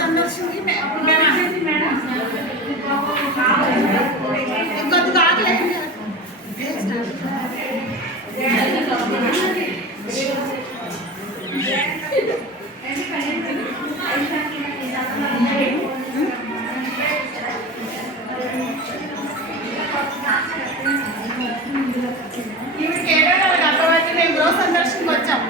సందర్శనకి madam ఇంకొద్దిగా ఆకలేదు. సందర్శనకు వచ్చాం.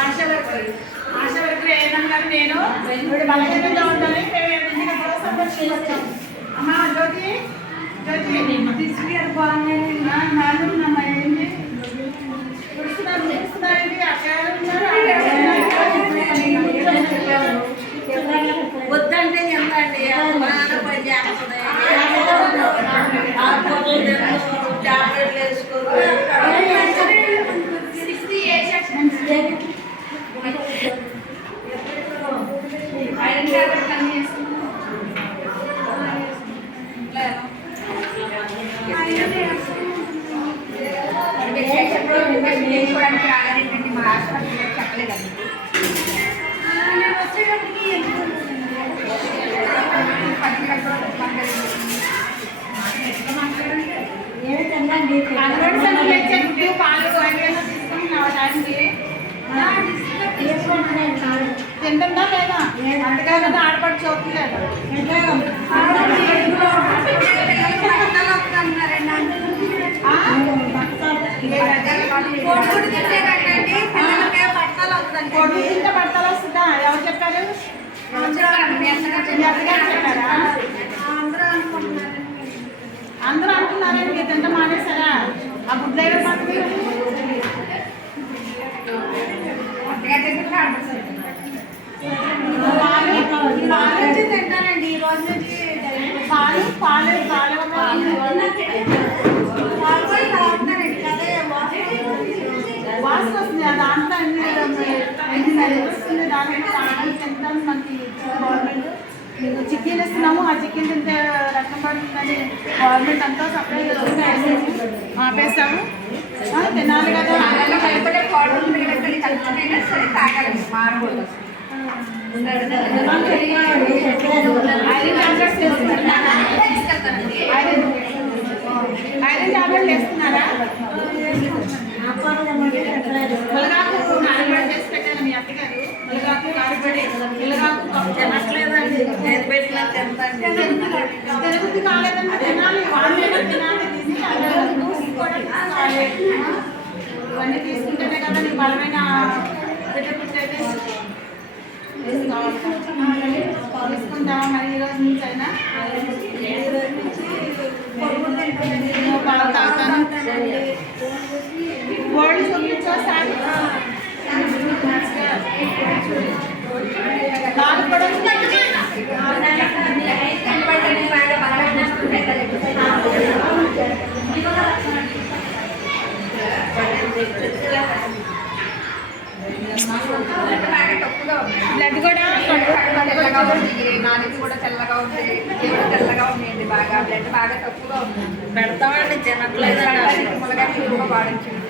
ఆశా వర్కర్ ఏదన్నా నేను ఇప్పుడు బలహీనంగా ఉండాలి. మేము ఇంటికి గృహ సందర్శనకు వచ్చాం. అమ్మ జ్యోతి బాగున్నానమ్మా. ఏంటి చూస్తున్నారండి వద్దంటే ఎంత అండి టాబ్లెట్లు వేసుకోరు. చేసుకోవడానికి రాగానేంటండి మా హాస్పిటల్ చెప్పలేదండి. తింటుందా లేదా అంతగా ఆడపడి చూడలేదు. కొడుకు తింటే బట్టలు వస్తుందా? ఎవరు చెప్పారు? చెప్పారా? అందరూ అంటున్నారండి తింటే మానేసారా? ఆ గుడ్లు ఏదో పడుతుంది. తింటానండి ఈ రోజు నుంచి పాలు పాలు పాలు వాసన వస్తుంది. దాంట్లో వస్తుంది. దాంట్లో తింటాం. మనకి గవర్నమెంట్ చిక్కీలు ఇస్తున్నాము. ఆ చిక్కీలు తింటే రక్తం పడుతుందని గవర్నమెంట్ అంతా సప్లై ఆపేస్తాము. తినాలి కదా. ఐరన్ టాబ్లెట్లు వేస్తున్నారా? ములగాకు నాలుగు చేసి పెట్టారు మీ అత్తగారు. ములగాకు కారపడి ములగాకు తినట్లేదండి. తిరుగుతుంది కాలేదండి. తినాలి వాళ్ళు తినాలి. ఇవన్నీ తీసుకుంటేనే కదా నీకు బలమైన తీసుకుంటావా మరి ఈ రోజు నుంచి అయినా? గోల్డ్ చూపించో సార్ కూడా బ్లడ్ కూడా తెల్లగా ఉంది. నాలుగు కూడా తెల్లగా ఉంది. దేవుడు తెల్లగా ఉన్నాయండి. బాగా బ్లడ్ బాగా తక్కువగా ఉంది. పెడతామండి తినట్లేదు. వాడించండి.